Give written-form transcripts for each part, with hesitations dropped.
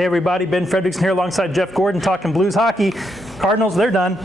Hey everybody, Ben Frederickson here alongside Jeff Gordon talking Blues hockey. Cardinals, they're done.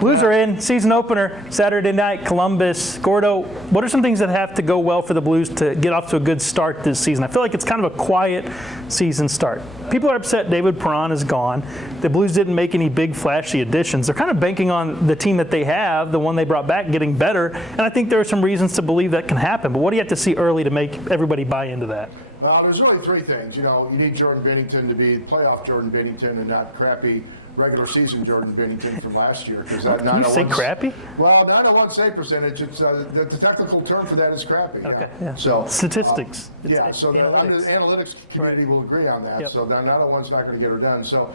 Blues are in. Season opener, Saturday night, Columbus. Gordo, what are some things that have to go well for the Blues to get off to a good start this season? I feel like it's kind of a quiet season start. People are upset David Perron is gone. The Blues didn't make any big flashy additions. They're kind of banking on the team that they have, the one they brought back, getting better. And I think there are some reasons to believe that can happen. But what do you have to see early to make everybody buy into that? Well, there's really three things. You need Jordan Binnington to be playoff Jordan Binnington and not crappy regular season Jordan Binnington from last year. Because that Can you say crappy? Well, 901 save percentage. It's the technical term for that is crappy. Okay. Yeah. So statistics. So analytics. The analytics community will agree on that. Yep. So 901's not going to get her done. So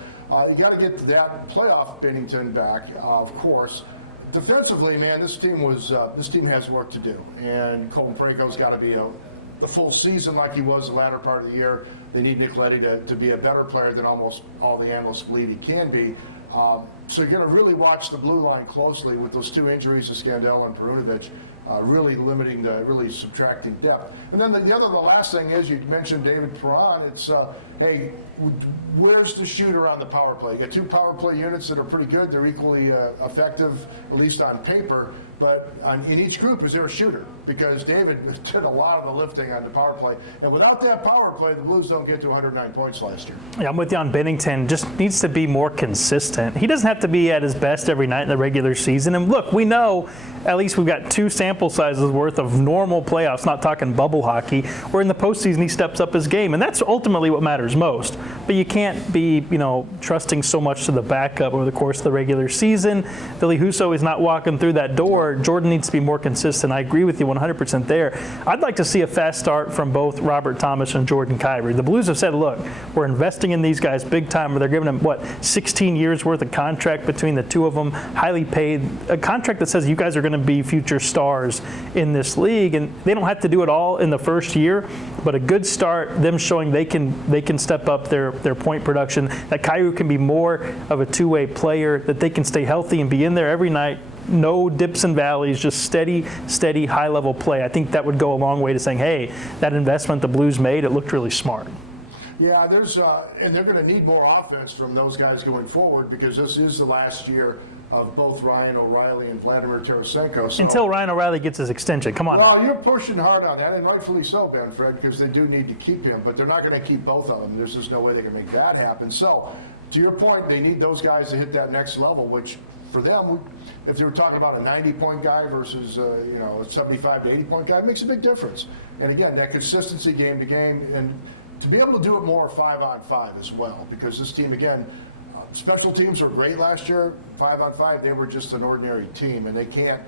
you got to get that playoff Binnington back, of course. Defensively, man, this team has work to do, and Colton Franco's got to be the full season like he was the latter part of the year. They need Nick Leddy to be a better player than almost all the analysts believe he can be. So you're going to really watch the blue line closely with those two injuries to Scandella and Perunovic, really really subtracting depth. And then the last thing is, you mentioned David Perron. It's, hey, where's the shooter on the power play? You got two power play units that are pretty good. They're equally effective, at least on paper. But in each group, is there a shooter? Because David did a lot of the lifting on the power play. And without that power play, the Blues don't get to 109 points last year. Yeah, I'm with you on Binnington. Just needs to be more consistent. He doesn't have to be at his best every night in the regular season. And look, we know at least we've got two sample sizes worth of normal playoffs, not talking bubble hockey, where in the postseason he steps up his game. And that's ultimately what matters most. But you can't be, trusting so much to the backup over the course of the regular season. Billy Husso is not walking through that door. Jordan needs to be more consistent. I agree with you 100% there. I'd like to see a fast start from both Robert Thomas and Jordan Kyrou. The Blues have said, look, we're investing in these guys big time. They're giving them, 16 years worth of contract between the two of them, highly paid, a contract that says you guys are going to be future stars in this league. And they don't have to do it all in the first year, but a good start, them showing they can step up their point production, that Kyrou can be more of a two-way player, that they can stay healthy and be in there every night. No dips and valleys, just steady, high-level play. I think that would go a long way to saying, hey, that investment the Blues made, it looked really smart. Yeah, and they're going to need more offense from those guys going forward, because this is the last year of both Ryan O'Reilly and Vladimir Tarasenko. So, until Ryan O'Reilly gets his extension. Come on. Well, you're pushing hard on that, and rightfully so, Ben Fred, because they do need to keep him, but they're not going to keep both of them. There's just no way they can make that happen. So, to your point, they need those guys to hit that next level, which for them, if they were talking about a 90-point guy versus a 75 to 80-point guy, it makes a big difference. And again, that consistency game to game, and to be able to do it more 5-on-5 as well, because this team, again, special teams were great last year. 5-on-5, they were just an ordinary team, and they can't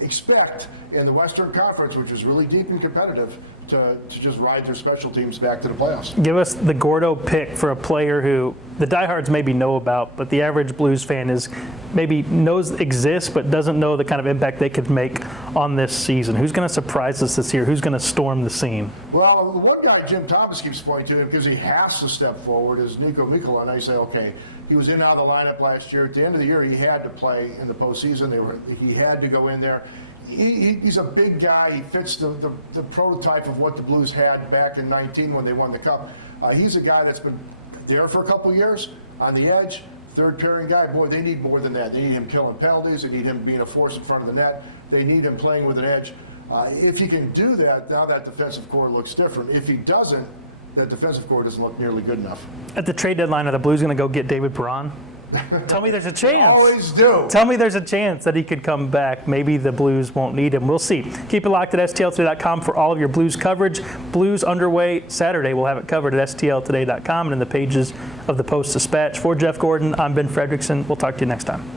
expect in the Western Conference, which is really deep and competitive, to just ride their special teams back to the playoffs. Give us the Gordo pick for a player who the diehards maybe know about, but the average Blues fan knows exists, but doesn't know the kind of impact they could make on this season. Who's going to surprise us this year? Who's going to storm the scene? Well, the one guy Jim Thomas keeps pointing to him because he has to step forward is Nico Mikkola, and I say, okay, he was in and out of the lineup last year. At the end of the year, he had to play in the postseason. He had to go in there. He's a big guy. He fits the prototype of what the Blues had back in 19 when they won the Cup. He's a guy that's been there for a couple of years, on the edge, third pairing guy. Boy, they need more than that. They need him killing penalties. They need him being a force in front of the net. They need him playing with an edge. If he can do that, now that defensive core looks different. If he doesn't, that defensive core doesn't look nearly good enough. At the trade deadline, are the Blues going to go get David Perron? Tell me there's a chance. Always do. Tell me there's a chance that he could come back. Maybe the Blues won't need him. We'll see. Keep it locked at STLtoday.com for all of your Blues coverage. Blues underway Saturday. We'll have it covered at STLtoday.com and in the pages of the Post-Dispatch. For Jeff Gordon, I'm Ben Frederickson. We'll talk to you next time.